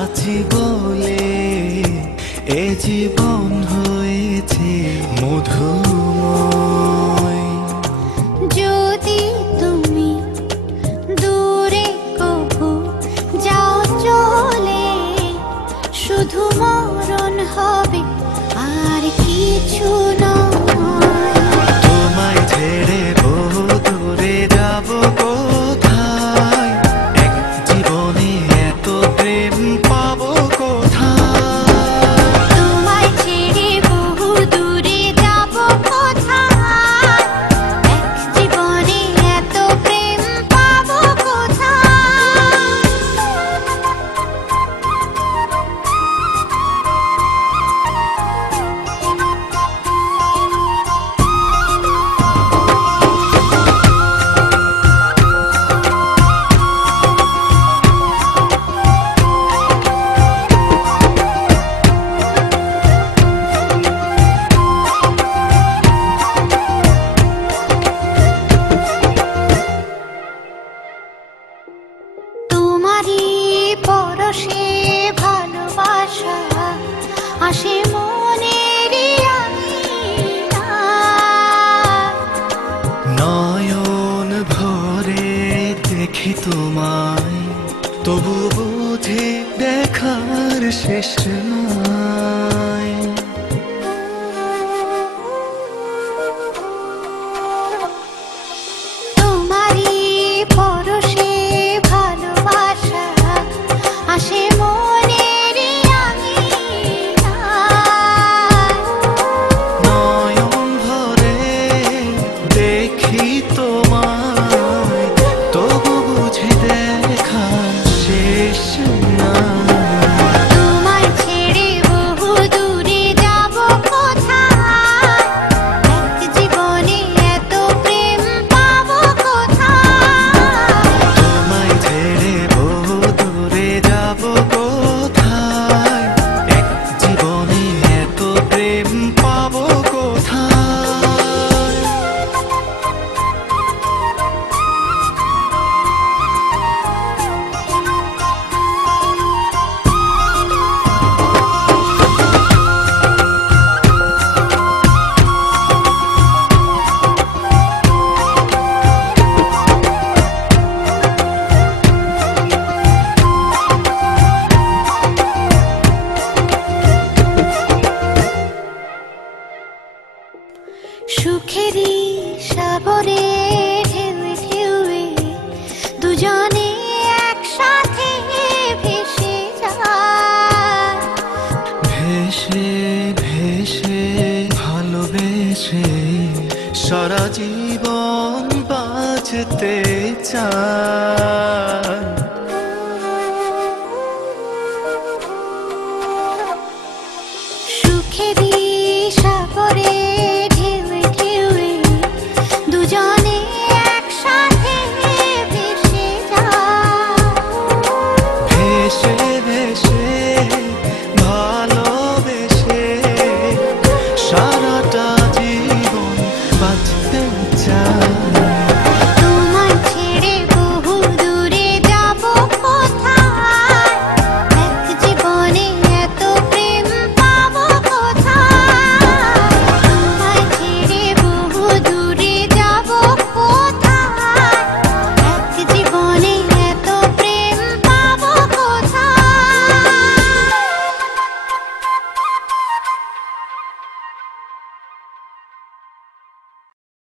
আছি বলে এ জীবন হয়েছে মধুময়। যদি তুমি দূরে কভু যাও চলে, শুধু মরণ হবে আর কিছু নয়। তোমায় ছেড়ে বহু দূরে যাব কোথায়, এক জীবনে এত প্রেম পাবো কোথায়। তোমায় ছেড়ে বহু দূরে যাব কোথায়, এক জীবনে এত প্রেম পাবো কোথায়। তোমারই পরশে ভালোবাসা আসে মনের আঙিনায়। নয়ন ভরে দেখি তোমায়, তবু বুঝি দেখার শেষ নাই। তোমারই পরশে ভালোবাসা আসে মনের আঙিনায়। নয়ন ভরে দেখি তোমায়, তবু বুঝি দেখার শেষ নাই। তোমায় ছেড়ে বহু দূরে যাব কোথায়, এক জীবনে এত প্রেম পাবো কোথায়। তোমায় ছেড়ে বহু দূরে যাব কোথায়, এক জীবনে এত প্রেম পাবো কোথায়। সুখেরই সাগরে ঢেউয়ে ঢেউয়ে দুজনে একসাথে ভেসে যায়। ভেসে ভেসে ভালোবেসে সারা জীবন বাঁচতে চায়।